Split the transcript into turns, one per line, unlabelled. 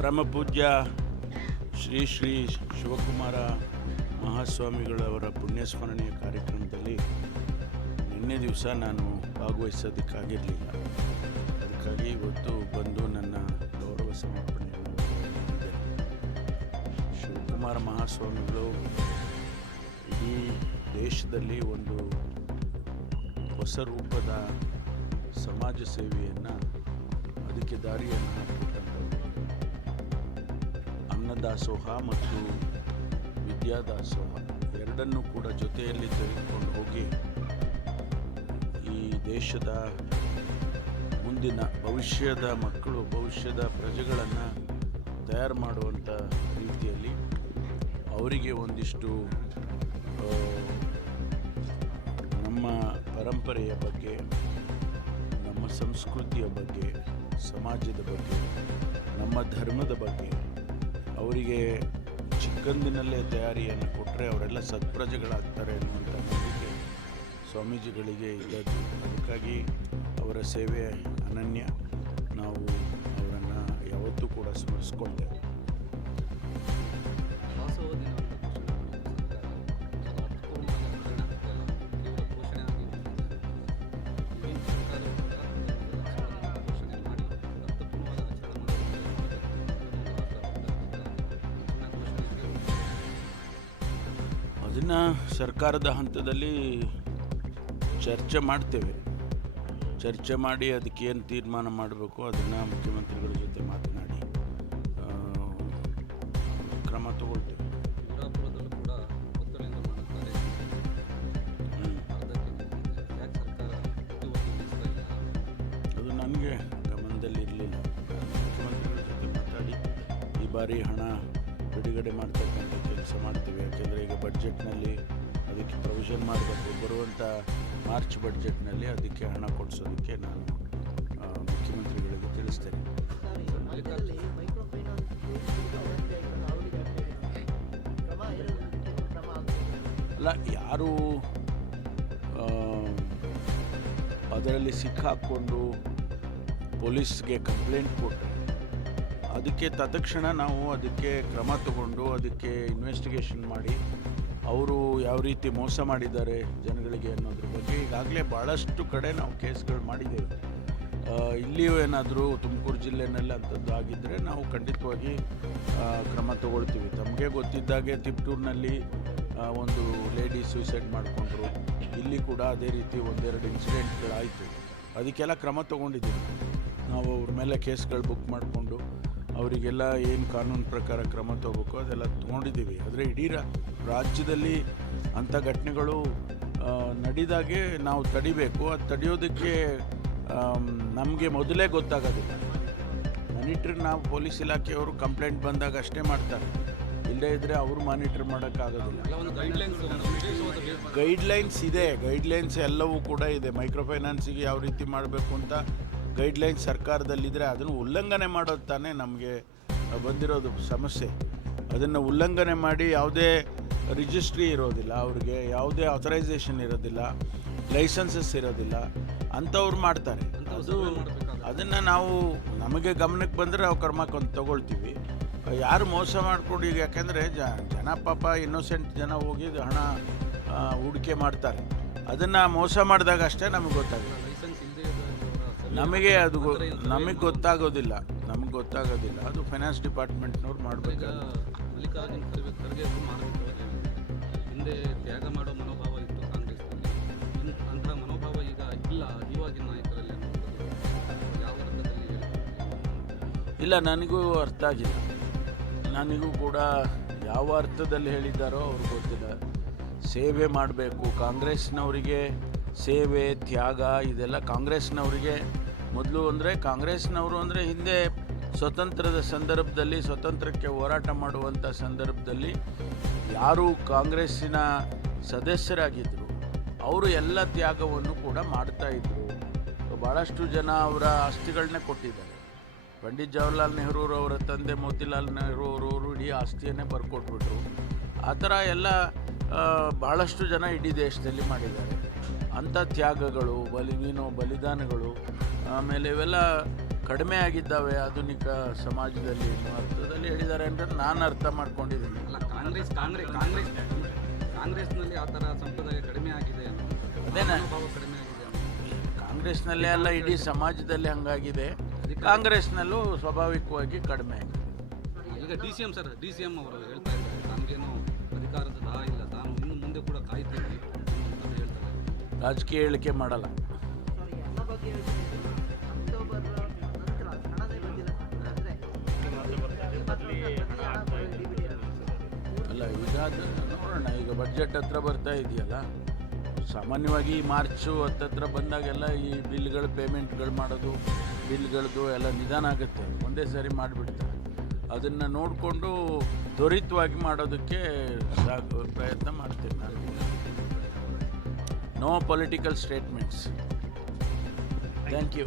ಪರಮಪೂಜ್ಯ ಶ್ರೀ ಶ್ರೀ ಶಿವಕುಮಾರ ಮಹಾಸ್ವಾಮಿಗಳವರ ಪುಣ್ಯಸ್ಮರಣೆಯ ಕಾರ್ಯಕ್ರಮದಲ್ಲಿ ನಿನ್ನೆ ದಿವಸ ನಾನು ಭಾಗವಹಿಸೋದಕ್ಕಾಗಿರಲಿಲ್ಲ. ಅದಕ್ಕಾಗಿ ಇವತ್ತು ಬಂದು ನನ್ನ ಗೌರವ ಸಮರ್ಪಣೆ ಶಿವಕುಮಾರ ಮಹಾಸ್ವಾಮಿಗಳು ಇಡೀ ದೇಶದಲ್ಲಿ ಒಂದು ಹೊಸ ರೂಪದ ಸಮಾಜ ಸೇವೆಯನ್ನು, ಅದಕ್ಕೆ ದಾರಿಯನ್ನು ಅನ್ನದಾಸೋಹ ಮತ್ತು ವಿದ್ಯಾದಾಸೋಹ ಎರಡನ್ನೂ ಕೂಡ ಜೊತೆಯಲ್ಲಿ ತೆಗೆದುಕೊಂಡು ಹೋಗಿ ಈ ದೇಶದ ಮುಂದಿನ ಭವಿಷ್ಯದ ಮಕ್ಕಳು, ಭವಿಷ್ಯದ ಪ್ರಜೆಗಳನ್ನು ತಯಾರು ಮಾಡುವಂಥ ರೀತಿಯಲ್ಲಿ ಅವರಿಗೆ ಒಂದಿಷ್ಟು ನಮ್ಮ ಪರಂಪರೆಯ ಬಗ್ಗೆ, ನಮ್ಮ ಸಂಸ್ಕೃತಿಯ ಬಗ್ಗೆ, ಸಮಾಜದ ಬಗ್ಗೆ, ನಮ್ಮ ಧರ್ಮದ ಬಗ್ಗೆ ಅವರಿಗೆ ಚಿಕ್ಕಂದಿನಲ್ಲೇ ತಯಾರಿಯನ್ನು ಕೊಟ್ಟರೆ ಅವರೆಲ್ಲ ಸತ್ಪ್ರಜೆಗಳಾಗ್ತಾರೆ ಅನ್ನುವಂಥ ನಂಬಿಕೆ ಸ್ವಾಮೀಜಿಗಳಿಗೆ ಇದ್ದದ್ದು ಅದಕ್ಕಾಗಿ ಅವರ ಸೇವೆ ಅನನ್ಯ ನಾವು ಅವರನ್ನು ಯಾವತ್ತೂ ಕೂಡ ಸ್ಮರಿಸ್ಕೊಳ್ತೇವೆ ಅದನ್ನು ಸರ್ಕಾರದ ಹಂತದಲ್ಲಿ ಚರ್ಚೆ ಮಾಡ್ತೇವೆ. ಚರ್ಚೆ ಮಾಡಿ ಅದಕ್ಕೆ ಏನು ತೀರ್ಮಾನ ಮಾಡಬೇಕು ಅದನ್ನು ಮುಖ್ಯಮಂತ್ರಿಗಳ ಜೊತೆ ಮಾತನಾಡಿ ಕ್ರಮ ತಗೊಳ್ತೇವೆ. ಅದು ನನಗೆ ಗಮನದಲ್ಲಿರಲಿಲ್ಲ ಮುಖ್ಯಮಂತ್ರಿಗಳ ಜೊತೆ ಮಾತಾಡಿ ಈ ಬಾರಿ ಹಣ ಬಿಡುಗಡೆ ಮಾಡ್ತಕ್ಕಂಥ ಕೆಲಸ ಮಾಡ್ತೀವಿ. ಯಾಕೆಂದರೆ ಈಗ ಬಡ್ಜೆಟ್ನಲ್ಲಿ ಅದಕ್ಕೆ ಪ್ರೊವಿಷನ್ ಮಾಡಬೇಕು. ಬರುವಂಥ ಮಾರ್ಚ್ ಬಡ್ಜೆಟ್ನಲ್ಲಿ ಅದಕ್ಕೆ ಹಣ ಕೊಡಿಸೋದಕ್ಕೆ ನಾನು ಮುಖ್ಯಮಂತ್ರಿಗಳಿಗೆ ತಿಳಿಸ್ತೇನೆ. ಅಲ್ಲ, ಯಾರು ಅದರಲ್ಲಿ ಸಿಕ್ಕಾಕ್ಕೊಂಡು ಪೊಲೀಸ್ಗೆ ಕಂಪ್ಲೇಂಟ್ ಕೊಟ್ಟರೆ ಅದಕ್ಕೆ ತತ್ಕ್ಷಣ ನಾವು ಅದಕ್ಕೆ ಕ್ರಮ ತಗೊಂಡು ಅದಕ್ಕೆ ಇನ್ವೆಸ್ಟಿಗೇಷನ್ ಮಾಡಿ, ಅವರು ಯಾವ ರೀತಿ ಮೋಸ ಮಾಡಿದ್ದಾರೆ ಜನಗಳಿಗೆ ಅನ್ನೋದ್ರ ಬಗ್ಗೆ ಈಗಾಗಲೇ ಭಾಳಷ್ಟು ಕಡೆ ನಾವು ಕೇಸ್ಗಳು ಮಾಡಿದ್ದೇವೆ. ಇಲ್ಲಿಯೂ ಏನಾದರೂ ತುಮಕೂರು ಜಿಲ್ಲೆನಲ್ಲಿ ಅಂಥದ್ದು ಆಗಿದ್ದರೆ ನಾವು ಖಂಡಿತವಾಗಿ ಕ್ರಮ ತಗೊಳ್ತೀವಿ. ತಮಗೆ ಗೊತ್ತಿದ್ದಾಗೆ ತಿಪ್ಟೂರಿನಲ್ಲಿ ಒಂದು ಲೇಡಿ ಸೂಸೈಡ್ ಮಾಡಿಕೊಂಡ್ರು. ಇಲ್ಲಿ ಕೂಡ ಅದೇ ರೀತಿ ಒಂದೆರಡು ಇನ್ಸಿಡೆಂಟ್ಗಳಾಯಿತು ಅದಕ್ಕೆಲ್ಲ ಕ್ರಮ ತೊಗೊಂಡಿದ್ದೀವಿ. ನಾವು ಅವ್ರ ಮೇಲೆ ಕೇಸ್ಗಳು ಬುಕ್ ಮಾಡಿಕೊಂಡು ಅವರಿಗೆಲ್ಲ ಏನು ಕಾನೂನು ಪ್ರಕಾರ ಕ್ರಮ ತಗೋಬೇಕು ಅದೆಲ್ಲ ತೊಗೊಂಡಿದ್ದೀವಿ. ಆದರೆ ಇಡೀ ರಾಜ್ಯದಲ್ಲಿ ಅಂಥ ಘಟನೆಗಳು ನಡೆದಾಗೆ ನಾವು ತಡಿಬೇಕು. ಅದು ತಡೆಯೋದಕ್ಕೆ ನಮಗೆ ಮೊದಲೇ ಗೊತ್ತಾಗೋದಿಲ್ಲ ಮಾನಿಟ್ರ್ ನಾವು ಪೊಲೀಸ್ ಇಲಾಖೆಯವರು ಕಂಪ್ಲೇಂಟ್ ಬಂದಾಗ ಅಷ್ಟೇ ಮಾಡ್ತಾರೆ. ಇಲ್ಲದೇ ಇದ್ದರೆ ಅವರು ಮಾನಿಟ್ರ್ ಮಾಡೋಕ್ಕಾಗೋದಿಲ್ಲ.
ಗೈಡ್ಲೈನ್ಸ್
ಇದೆ. ಗೈಡ್ಲೈನ್ಸ್ ಎಲ್ಲವೂ ಕೂಡ ಇದೆ. ಮೈಕ್ರೋ ಫೈನಾನ್ಸಿಗೆ ಯಾವ ರೀತಿ ಮಾಡಬೇಕು ಅಂತ ಗೈಡ್ಲೈನ್ಸ್ ಸರ್ಕಾರದಲ್ಲಿದ್ದರೆ ಅದನ್ನು ಉಲ್ಲಂಘನೆ ಮಾಡೋದು ತಾನೇ ನಮಗೆ ಬಂದಿರೋದು ಸಮಸ್ಯೆ. ಅದನ್ನು ಉಲ್ಲಂಘನೆ ಮಾಡಿ ಯಾವುದೇ ರಿಜಿಸ್ಟ್ರಿ ಇರೋದಿಲ್ಲ ಅವ್ರಿಗೆ ಯಾವುದೇ ಆಥರೈಸೇಷನ್ ಇರೋದಿಲ್ಲ ಲೈಸೆನ್ಸಸ್ ಇರೋದಿಲ್ಲ ಅಂಥವ್ರು ಮಾಡ್ತಾರೆ. ಅದು ಅದನ್ನು ನಾವು ನಮಗೆ ಗಮನಕ್ಕೆ ಬಂದರೆ ನಾವು ಕರ್ಮಕ್ಕೊಂದು ತೊಗೊಳ್ತೀವಿ. ಯಾರು ಮೋಸ ಮಾಡಿಕೊಂಡು ಈಗ ಯಾಕೆಂದರೆ ಜನ ಪಾಪ ಇನ್ನೋಸೆಂಟ್ ಜನ ಹೋಗಿ ಹಣ ಹೂಡಿಕೆ ಮಾಡ್ತಾರೆ. ಅದನ್ನು ಮೋಸ ಮಾಡಿದಾಗ ಅಷ್ಟೇ ನಮಗೆ ಗೊತ್ತಾಗುತ್ತೆ. ನಮಗೆ ಅದು ನಮಗೆ ಗೊತ್ತಾಗೋದಿಲ್ಲ ನಮಗೆ ಗೊತ್ತಾಗೋದಿಲ್ಲ. ಅದು ಫೈನಾನ್ಸ್ ಡಿಪಾರ್ಟ್ಮೆಂಟ್ನವ್ರು ಮಾಡಬೇಕು
ಮಲ್ಲಿಕಾರ್ಜುನ್ ಖರ್ಗೆ ಅವರು ಹಿಂದೆ ತ್ಯಾಗ ಮಾಡೋ ಮನೋಭಾವ ಇತ್ತು ಅಂತಹ ಮನೋಭಾವ ಈಗ ಇಲ್ಲ ಇವಾಗಿನ ನಾಯಕರಲ್ಲಿ ಯಾವ
ಇಲ್ಲ ನನಗೂ ಅರ್ಥ ಆಗಿಲ್ಲ. ನನಗೂ ಕೂಡ ಯಾವ ಅರ್ಥದಲ್ಲಿ ಹೇಳಿದ್ದಾರೋ ಅವ್ರಿಗೆ ಗೊತ್ತಿಲ್ಲ. ಸೇವೆ ಮಾಡಬೇಕು ಕಾಂಗ್ರೆಸ್ನವರಿಗೆ ಸೇವೆ ತ್ಯಾಗ ಇದೆಲ್ಲ ಕಾಂಗ್ರೆಸ್ನವರಿಗೆ ಮೊದಲು ಅಂದರೆ ಕಾಂಗ್ರೆಸ್ನವರು ಅಂದರೆ ಹಿಂದೆ ಸ್ವತಂತ್ರದ ಸಂದರ್ಭದಲ್ಲಿ, ಸ್ವತಂತ್ರಕ್ಕೆ ಹೋರಾಟ ಮಾಡುವಂಥ ಸಂದರ್ಭದಲ್ಲಿ ಯಾರು ಕಾಂಗ್ರೆಸ್ಸಿನ ಸದಸ್ಯರಾಗಿದ್ದರು ಅವರು ಎಲ್ಲ ತ್ಯಾಗವನ್ನು ಕೂಡ ಮಾಡ್ತಾ ಇದ್ದರು ಭಾಳಷ್ಟು ಜನ ಅವರ ಆಸ್ತಿಗಳನ್ನೇ ಕೊಟ್ಟಿದ್ದಾರೆ. ಪಂಡಿತ್ ಜವಾಹರ್ಲಾಲ್ ಅವರ ತಂದೆ ಮೋತಿಲಾಲ್ ನೆಹರು ಅವರು ಇಡೀ ಆಸ್ತಿಯನ್ನೇ ಬರ್ಕೊಟ್ಬಿಟ್ರು. ಆ ಥರ ಎಲ್ಲ ಭಾಳಷ್ಟು ಜನ ಇಡೀ ದೇಶದಲ್ಲಿ ಮಾಡಿದ್ದಾರೆ. ಅಂಥ ತ್ಯಾಗಗಳು ಬಲಿ ಬಲಿದಾನಗಳು ಆಮೇಲೆ ಇವೆಲ್ಲ ಕಡಿಮೆ ಆಗಿದ್ದಾವೆ ಆಧುನಿಕ ಸಮಾಜದಲ್ಲಿ ಭಾರತದಲ್ಲಿ ಅರ್ಥದಲ್ಲಿ ಹೇಳಿದ್ದಾರೆ ಅಂತ ನಾನು ಅರ್ಥ ಮಾಡ್ಕೊಂಡಿದ್ದೀನಿ.
ಅಲ್ಲ ಕಾಂಗ್ರೆಸ್ ಕಾಂಗ್ರೆಸ್ ಕಾಂಗ್ರೆಸ್ ಕಾಂಗ್ರೆಸ್ನಲ್ಲಿ ಆ ಥರ ಸಂಪ್ರದಾಯ ಕಡಿಮೆ ಆಗಿದೆ
ಅದೇನ?
ಕಡಿಮೆ ಆಗಿದೆ
ಕಾಂಗ್ರೆಸ್ನಲ್ಲೇ ಅಲ್ಲ ಇಡೀ ಸಮಾಜದಲ್ಲಿ ಹಂಗಾಗಿದೆ. ಕಾಂಗ್ರೆಸ್ನಲ್ಲೂ ಸ್ವಾಭಾವಿಕವಾಗಿ ಕಡಿಮೆ. ಆಗಿದೆ
ಈಗ D C M sir D C M ಅವರು ಹೇಳ್ತಾ ಇದ್ದಾರೆ ನಮಗೇನು ಅಧಿಕಾರದ ದಾ ಇಲ್ಲ ತಾನು ಇನ್ನು ಮುಂದೆ ಕೂಡ ಕಾಯ್ತೀನಿ ಅಂತ ಹೇಳ್ತಾರೆ.
ರಾಜಕೀಯ ಹೇಳಿಕೆ ಮಾಡಲ್ಲ. ಅಲ್ಲ ನೋಡೋಣ, ಈಗ ಬಡ್ಜೆಟ್ ಹತ್ರ ಬರ್ತಾ ಇದೆಯಲ್ಲ, ಸಾಮಾನ್ಯವಾಗಿ ಈ ಮಾರ್ಚು ಹತ್ತತ್ರ ಬಂದಾಗೆಲ್ಲ ಈ ಬಿಲ್ಗಳು ಪೇಮೆಂಟ್ಗಳು ಮಾಡೋದು ಬಿಲ್ಗಳದ್ದು ಎಲ್ಲ ನಿಧಾನ ಆಗುತ್ತೆ. ಒಂದೇ ಸಾರಿ ಮಾಡಿಬಿಡ್ತಾರೆ. ಅದನ್ನು ನೋಡಿಕೊಂಡು ತ್ವರಿತವಾಗಿ ಮಾಡೋದಕ್ಕೆ ಸಾಕು, ಪ್ರಯತ್ನ ಮಾಡ್ತೀನಿ ನಾನು. No political statements thank you